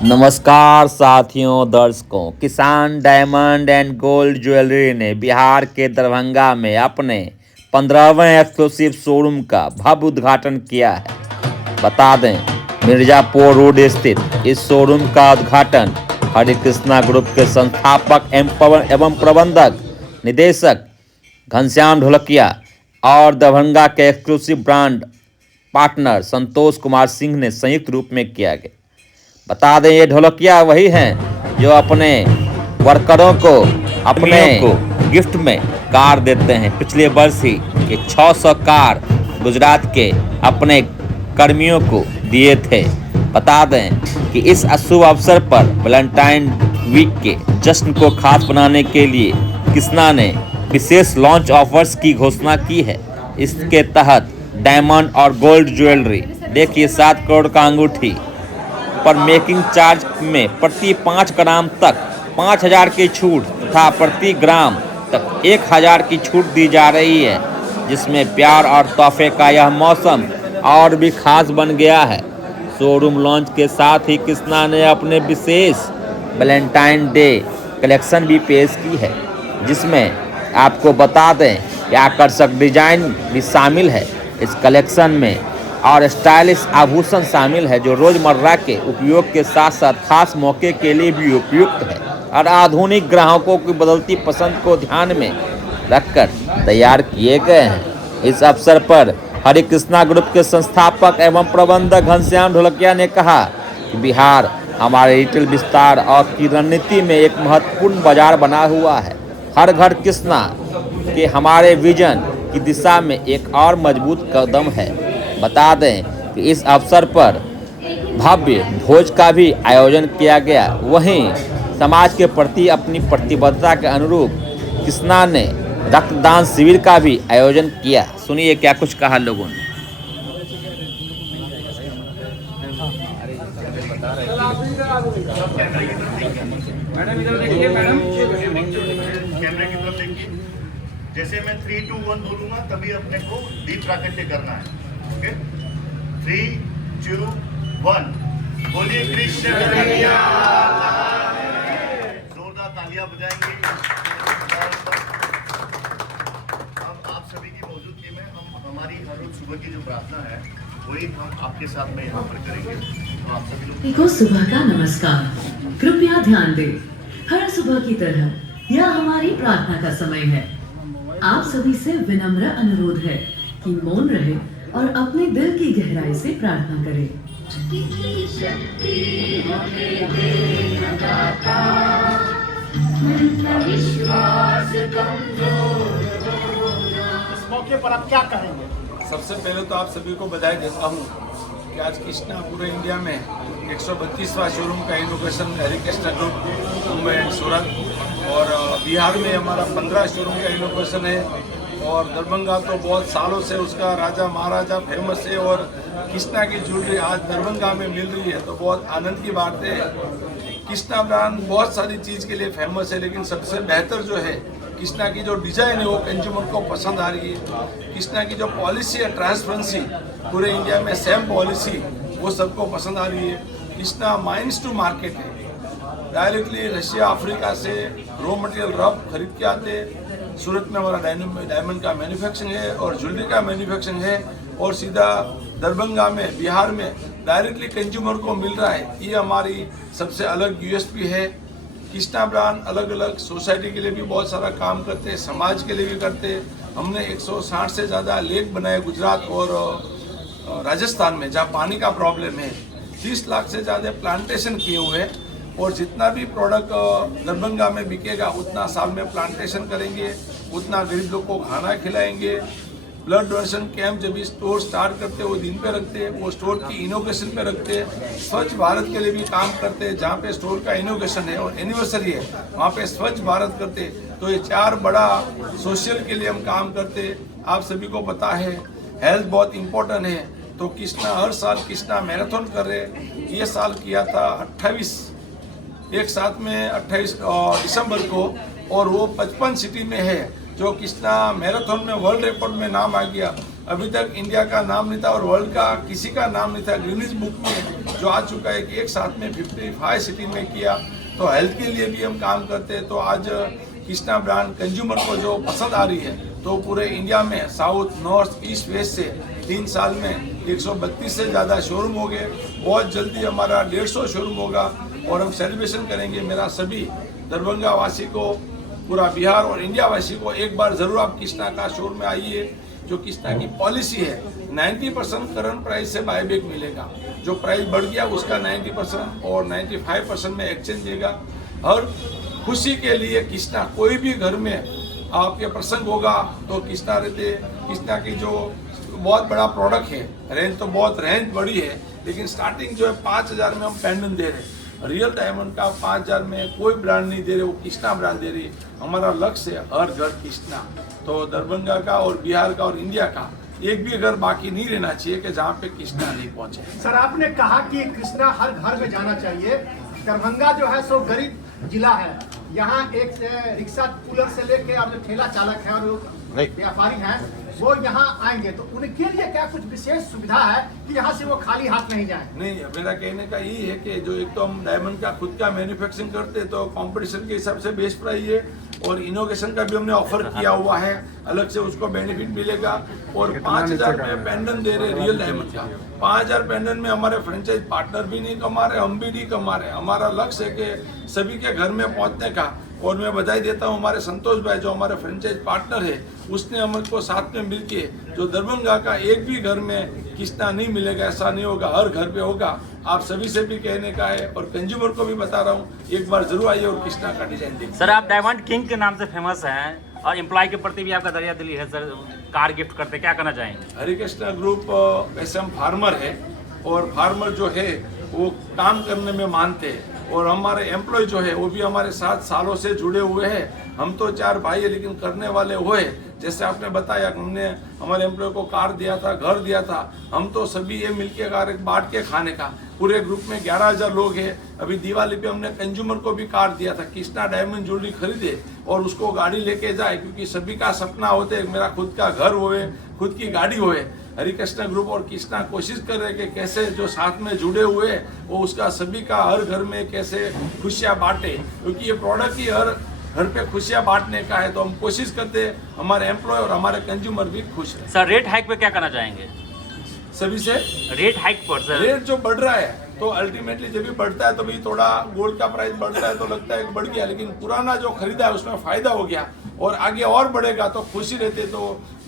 नमस्कार साथियों दर्शकों। किसान डायमंड एंड गोल्ड ज्वेलरी ने बिहार के दरभंगा में अपने 15वें एक्सक्लूसिव शोरूम का भव्य उद्घाटन किया है। बता दें, मिर्जापुर रोड स्थित इस शोरूम का उद्घाटन हरे कृष्णा ग्रुप के संस्थापक एवं प्रबंधक निदेशक घनश्याम ढोलकिया और दरभंगा के exclusive brand partner Santosh Kumar Singh ने संयुक्त रूप में किया गया। बता दें, ये ढोलकिया वही हैं जो अपने वर्करों को गिफ्ट में कार देते हैं। पिछले वर्ष ही ये 600 कार गुजरात के अपने कर्मियों को दिए थे। बता दें कि इस शुभ अवसर पर वैलेंटाइन वीक के जश्न को खास बनाने के लिए कृष्णा ने विशेष लॉन्च ऑफर्स की घोषणा की है। इसके तहत डायमंड और गोल्ड ज्वेलरी देखिए 7 करोड़ का अंगूठी पर मेकिंग चार्ज में प्रति 5 ग्राम तक 5000 की छूट तथा प्रति ग्राम तक 1000 की छूट दी जा रही है, जिसमें प्यार और तोहफे का यह मौसम और भी खास बन गया है। शोरूम लॉन्च के साथ ही कृष्णा ने अपने विशेष वैलेंटाइन डे कलेक्शन भी पेश की है, जिसमें आपको बता दें कि आकर्षक डिजाइन भी शामिल है। इस कलेक्शन में और स्टाइलिश आभूषण शामिल है जो रोजमर्रा के उपयोग के साथ साथ खास मौके के लिए भी उपयुक्त है और आधुनिक ग्राहकों की बदलती पसंद को ध्यान में रखकर तैयार किए गए हैं। इस अवसर पर हरे कृष्णा ग्रुप के संस्थापक एवं प्रबंधक घनश्याम ढोलकिया ने कहा कि बिहार हमारे रिटेल विस्तार और की रणनीति में एक महत्वपूर्ण बाजार बना हुआ है। हर घर कृष्णा के हमारे विजन की दिशा में एक और मजबूत कदम है। बता दें कि इस अवसर पर भव्य भोज का भी आयोजन किया गया। वहीं समाज के प्रति अपनी प्रतिबद्धता के अनुरूप कृष्णा ने रक्तदान शिविर का भी आयोजन किया। सुनिए क्या कुछ कहा लोगों ने। जैसे मैं 3, 2, 1 बोलूंगा तभी अपने को दीप प्राकट्य करना है। ओके, 3, 2, 1 बोलिए कृष्ण कन्हैया। जोरदार तालियां बजाएंगे। अब आप सभी की मौजूदगी में हम हमारी हर रोज सुबह की जो प्रार्थना है वही हम आपके साथ में यहाँ पर करेंगे। तो आप सभी लोग सुबह का नमस्कार। कृपया ध्यान दें, हर सुबह की तरह यह हमारी प्रार्थना का समय है। आप सभी से विनम्र अनुरोध है कि मौन रहे और अपने दिल की गहराई से प्रार्थना करें। इस मौके पर आप क्या कहेंगे? सबसे पहले तो आप सभी को बधाई देता हूँ कि आज कृष्णा पूरे इंडिया में 132वां शोरूम का inauguration Hare Krishna group Mumbai and Surat, और बिहार में हमारा 15 शोरूम का इनोग्रेशन है। और दरभंगा तो बहुत सालों से उसका राजा महाराजा फेमस है और कृष्णा की ज्वेलरी आज दरभंगा में मिल रही है तो बहुत आनंद की बात है। कृष्णा ब्रांड बहुत सारी चीज़ के लिए फेमस है, लेकिन सबसे बेहतर जो है कृष्णा की जो डिज़ाइन है वो कंज्यूमर को पसंद आ रही है। कृष्णा की जो पॉलिसी है ट्रांसपेरेंसी, पूरे इंडिया में सेम पॉलिसी, वो सबको पसंद आ रही है। कृष्णा माइंस टू मार्केट है, डायरेक्टली रशिया अफ्रीका से रॉ मटेरियल रफ खरीद के आते। सूरत में हमारा डायमंड का मैन्युफैक्चरिंग है और ज्वेलरी का मैन्युफैक्चरिंग है, और सीधा दरभंगा में बिहार में डायरेक्टली कंज्यूमर को मिल रहा है। ये हमारी सबसे अलग यूएसपी है। कृष्णा ब्रांड अलग अलग सोसाइटी के लिए भी बहुत सारा काम करते हैं, समाज के लिए भी करते हैं। हमने 160 से ज़्यादा लेक बनाए गुजरात और राजस्थान में, जहाँ पानी का प्रॉब्लम है। 30 लाख से ज़्यादा प्लांटेशन किए हुए हैं, और जितना भी प्रोडक्ट दरभंगा में बिकेगा उतना साल में प्लांटेशन करेंगे, उतना गरीब लोग को खाना खिलाएंगे। ब्लड डोनेशन कैंप जब भी स्टोर स्टार्ट करते हैं वो दिन पे रखते हैं, वो स्टोर की इनोग्रेशन पे रखते हैं। स्वच्छ भारत के लिए भी काम करते हैं, जहाँ पे स्टोर का इनोग्रेशन है और एनिवर्सरी है वहाँ पे स्वच्छ भारत करते हैं। तो ये 4 बड़ा सोशल के लिए हम काम करते हैं। आप सभी को पता है हेल्थ बहुत इम्पोर्टेंट है, तो कृष्णा हर साल कृष्णा मैराथन कर रहे। ये साल किया था 28 एक साथ में 28 दिसंबर को, और वो 55 सिटी में है जो कृष्णा मैराथन में वर्ल्ड रिकॉर्ड में नाम आ गया। अभी तक इंडिया का नाम नहीं था और वर्ल्ड का किसी का नाम नहीं था। गिनीज बुक में जो आ चुका है कि एक साथ में 55 सिटी में किया। तो हेल्थ के लिए भी हम काम करते हैं। तो आज कृष्णा ब्रांड कंज्यूमर को जो पसंद आ रही है, तो पूरे इंडिया में साउथ, नॉर्थ, ईस्ट, वेस्ट से 3 साल में 132 से ज़्यादा शोरूम हो गए। बहुत जल्दी हमारा 150 शोरूम होगा और हम सेलिब्रेशन करेंगे। मेरा सभी दरभंगा वासी को, पूरा बिहार और इंडिया वासी को एक बार ज़रूर आप कृष्णा का शोरूम में आइए। जो कृष्णा की पॉलिसी है 90% करंट प्राइस से बायबैक मिलेगा। जो प्राइस बढ़ गया उसका 90% और 95% में एक्सचेंज देगा। और खुशी के लिए कृष्णा, कोई भी घर में आपके प्रसंग होगा तो कृष्णा रहते। कृष्णा की जो बहुत बड़ा प्रोडक्ट है, रेंज तो बहुत रेंज बड़ी है, लेकिन स्टार्टिंग जो है 5000 में हम पेंडेंट दे रहे हैं। रियल डायमंड का 5000 में कोई ब्रांड नहीं दे रहे, वो कृष्णा ब्रांड दे रही है। हमारा लक्ष्य है हर घर कृष्णा। तो दरभंगा का और बिहार का और इंडिया का एक भी घर बाकी नहीं रहना चाहिए कि जहाँ पे कृष्णा नहीं पहुंचे। सर, आपने कहा कि कृष्णा हर घर में जाना चाहिए। दरभंगा जो है सो गरीब जिला है। यहाँ एक रिक्शा कूलर से लेके और जो ठेला चालक है और व्यापारी हैं, वो यहाँ आएंगे तो उनके लिए क्या कुछ विशेष सुविधा है कि यहाँ से वो खाली हाथ नहीं जाए? नहीं, मेरा कहने का यही है कि जो एक तो हम डायमंड का खुद का मैन्युफैक्चरिंग करते हैं, तो कंपटीशन के हिसाब से बेस्ट प्राइस है। और इनोवेशन का भी हमने ऑफर किया हुआ है, अलग से उसको बेनिफिट मिलेगा। और 5000 में पेंडेंट दे रहे रियल डायमंड का। 5000 पेंडेंट में हमारे फ्रेंचाइज पार्टनर भी नहीं कमा रहे, हम भी नहीं कमा रहे। हमारा लक्ष्य है कि सभी के घर में पहुंचने का। और मैं बधाई देता हूं हमारे संतोष भाई, जो हमारे फ्रेंचाइज पार्टनर है, उसने हमको साथ में मिलके जो दरभंगा का एक भी घर में कृष्णा नहीं मिलेगा, ऐसा नहीं होगा, हर घर पे होगा। आप सभी से भी कहने का है और कंज्यूमर को भी बता रहा हूँ, एक बार जरूर आइए और कृष्णा का डिजाइन देखिए। सर, आप डायमंड किंग के नाम से फेमस हैं और एम्प्लॉय के प्रति भी आपका दरिया दिली है सर, कार गिफ्ट करते, क्या करना चाहेंगे? हरिकृष्णा ग्रुप वैसे हम फार्मर है और फार्मर जो है वो काम करने में मानते हैं। और हमारे एम्प्लॉय जो है वो भी हमारे साथ सालों से जुड़े हुए हैं। हम तो 4 भाई है लेकिन करने वाले वो है। जैसे आपने बताया, हमने हमारे एम्प्लॉय को कार दिया था, घर दिया था। हम तो सभी ये मिलके कार बांट के खाने का। पूरे ग्रुप में 11000 लोग हैं। अभी दिवाली पे हमने कंज्यूमर को भी कार दिया था, कृष्णा डायमंड ज्वेलरी खरीदे और उसको गाड़ी लेके जाए, क्योंकि सभी का सपना होता है मेरा खुद का घर होए, खुद की गाड़ी होए। हरिकृष्णा ग्रुप और कृष्णा कोशिश कर रहे हैं कि कैसे जो साथ में जुड़े हुए वो उसका सभी का हर घर में कैसे खुशियाँ बांटे, क्योंकि ये प्रोडक्ट ही हर घर पे खुशियाँ बांटने का है। तो हम कोशिश करते हैं हमारे एम्प्लॉय और हमारे कंज्यूमर भी खुश रहे। सर, रेट हाइक पे क्या करना चाहेंगे? सभी से रेट हाइक पर सर, रेट जो बढ़ रहा है तो अल्टीमेटली जब भी बढ़ता है तो भी थोड़ा गोल्ड का प्राइस बढ़ता है तो लगता है कि बढ़ गया, लेकिन पुराना जो खरीदा है उसमें फायदा हो गया और आगे और बढ़ेगा तो खुशी रहते। तो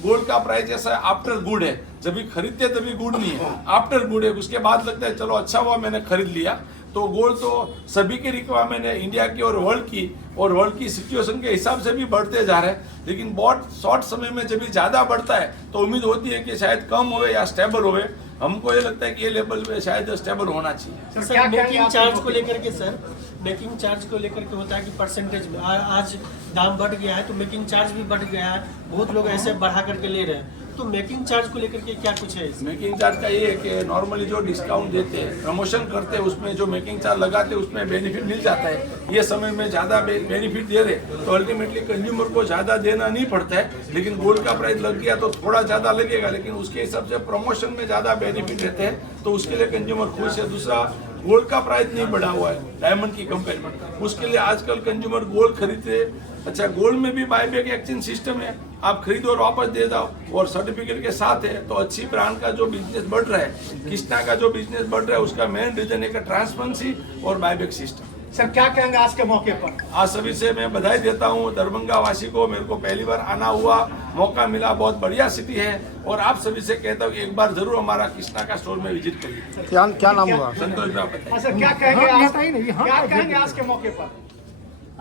गोल्ड का प्राइस ऐसा आफ्टर गुड है, जब भी खरीदते तभी गुड नहीं है, आफ्टर गुड है। उसके बाद लगता है चलो अच्छा हुआ मैंने खरीद लिया। तो गोल्ड तो सभी की रिक्वायरमेंट है, इंडिया की और वर्ल्ड की सिचुएशन के हिसाब से भी बढ़ते जा रहे हैं। लेकिन बहुत शॉर्ट समय में जब भी ज़्यादा बढ़ता है तो उम्मीद होती है कि शायद कम होवे या स्टेबल होवे। हमको ये लगता है कि ये लेवल पे शायद स्टेबल होना चाहिए। सर, मेकिंग चार्ज को लेकर के सर, मेकिंग चार्ज को लेकर के होता है कि परसेंटेज में आज दाम बढ़ गया है तो मेकिंग चार्ज भी बढ़ गया है। बहुत लोग ऐसे बढ़ा करके ले रहे हैं, तो मेकिंग चार्ज को लेकर के क्या कुछ है? मेकिंग चार्ज का ये है कि नॉर्मली जो डिस्काउंट देते हैं, प्रमोशन करते हैं, उसमें जो मेकिंग चार्ज लगाते हैं उसमें बेनिफिट मिल जाता है। ये समय में ज़्यादा बेनिफिट दे रहे तो अल्टीमेटली कंज्यूमर को ज़्यादा देना नहीं पड़ता है। लेकिन गोल्ड का प्राइस लग गया तो थोड़ा ज़्यादा लगेगा, लेकिन उसके हिसाब से प्रमोशन में ज़्यादा बेनिफिट रहते हैं तो उसके लिए कंज्यूमर खुश है। दूसरा, गोल्ड का प्राइस नहीं बढ़ा हुआ है डायमंड की कंपेयर में, उसके लिए आजकल कंज्यूमर गोल्ड खरीदते हैं। अच्छा, गोल्ड में भी बायबैक एक्सचेंज सिस्टम है, आप खरीदो और वापस दे दो और सर्टिफिकेट के साथ है। तो अच्छी ब्रांड का जो बिजनेस बढ़ रहा है, कृष्णा का जो बिजनेस बढ़ रहा है, उसका मेन रीजन है ट्रांसपेरेंसी और बायबैक सिस्टम। सर, क्या कहेंगे आज के मौके पर? आज सभी से मैं बधाई देता हूँ दरभंगा वासी को, मेरे को पहली बार आना हुआ, मौका मिला, बहुत बढ़िया सिटी है। और आप सभी से कहता हूँ एक बार जरूर हमारा कृष्णा का स्टोर में विजिट करिए। क्या नाम हुआ? संतोष भाई। हाँ सर, क्या कहेंगे आज के मौके पर?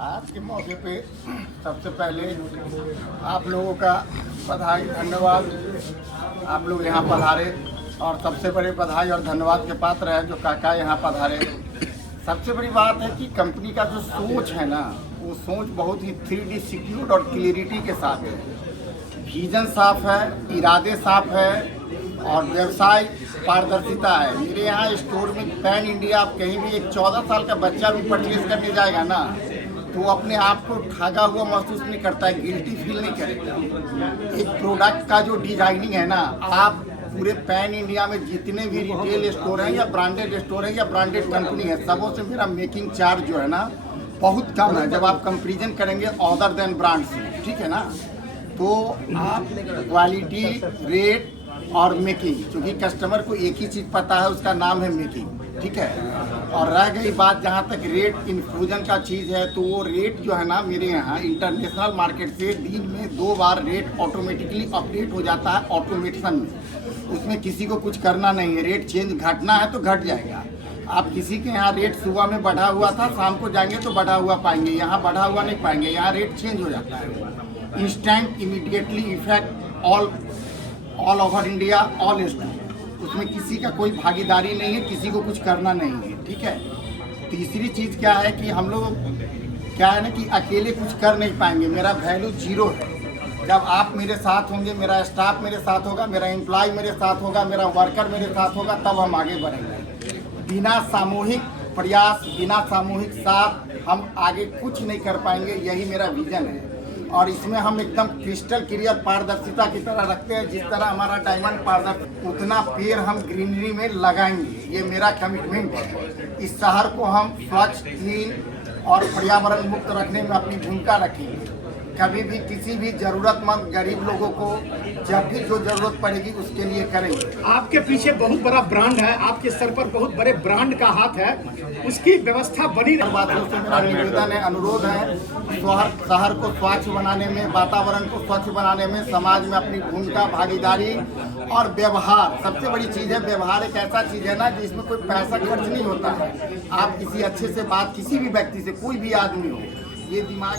आज के मौके पे सबसे पहले आप लोगों का बधाई, धन्यवाद। आप लोग यहाँ पधारे और सबसे बड़े बधाई और धन्यवाद के पात्र है जो काका यहाँ पधारे। सबसे बड़ी बात है कि कंपनी का जो सोच है ना, वो सोच बहुत ही 3D सिक्योर्ड और क्लियरिटी के साथ है। विजन साफ है, इरादे साफ है और व्यवसाय पारदर्शिता है। मेरे यहाँ स्टोर में पैन इंडिया, आप कहीं भी एक 14 साल का बच्चा भी परचेज करने जाएगा ना तो अपने आप को ठगा हुआ महसूस नहीं करता है, गिल्टी फील नहीं करेगा। एक प्रोडक्ट का जो डिजाइनिंग है ना, आप पूरे पैन इंडिया में जितने भी रिटेल स्टोर हैं या ब्रांडेड स्टोर हैं या ब्रांडेड कंपनी है, सबों से मेरा मेकिंग चार्ज जो है ना बहुत कम है। जब आप कंपेरिजन करेंगे अदर देन ब्रांड से, ठीक है ना, तो आप क्वालिटी, रेट और मेकिंग, क्योंकि कस्टमर को एक ही चीज़ पता है, उसका नाम है मेकिंग, ठीक है। और रह गई बात जहाँ तक रेट इन्फ्यूजन का चीज़ है, तो वो रेट जो है ना मेरे यहाँ इंटरनेशनल मार्केट से दिन में 2 बार रेट ऑटोमेटिकली अपडेट हो जाता है ऑटोमेटिशन में। उसमें किसी को कुछ करना नहीं है, रेट चेंज घटना है तो घट जाएगा। आप किसी के यहाँ रेट सुबह में बढ़ा हुआ था, शाम को जाएंगे तो बढ़ा हुआ पाएंगे, यहाँ बढ़ा हुआ नहीं पाएंगे, यहाँ रेट चेंज हो जाता है instant, immediately effect all over India, all store. उसमें किसी का कोई भागीदारी नहीं है, किसी को कुछ करना नहीं है, ठीक है। तीसरी चीज़ क्या है कि हम लोग क्या है ना कि अकेले कुछ कर नहीं पाएंगे, मेरा वैल्यू 0 है। जब आप मेरे साथ होंगे, मेरा स्टाफ मेरे साथ होगा, मेरा एम्प्लॉय मेरे साथ होगा, मेरा वर्कर मेरे साथ होगा, तब हम आगे बढ़ेंगे। बिना सामूहिक प्रयास, बिना सामूहिक साथ हम आगे कुछ नहीं कर पाएंगे, यही मेरा विजन है। और इसमें हम एकदम क्रिस्टल क्लियर पारदर्शिता की तरह रखते हैं, जिस तरह हमारा डायमंड पारदर्शी, उतना पेड़ हम ग्रीनरी में लगाएंगे, ये मेरा कमिटमेंट है। इस शहर को हम स्वच्छ, क्लीन और पर्यावरण मुक्त रखने में अपनी भूमिका रखेंगे। कभी भी किसी भी जरूरतमंद गरीब लोगों को जब भी जो जरूरत पड़ेगी उसके लिए करेंगे। आपके पीछे बहुत बड़ा ब्रांड है, आपके सर पर बहुत बड़े ब्रांड का हाथ है, उसकी व्यवस्था बनी रहे। बातों से मेरा निवेदन है, अनुरोध है, शहर को स्वच्छ बनाने में, वातावरण को स्वच्छ बनाने में समाज में अपनी भूमिका, भागीदारी और व्यवहार, सबसे बड़ी चीज़ है व्यवहार। एक ऐसा चीज़ है ना जिसमें कोई पैसा खर्च नहीं होता है। आप किसी अच्छे से बात, किसी भी व्यक्ति से, कोई भी आदमी हो, ये दिमाग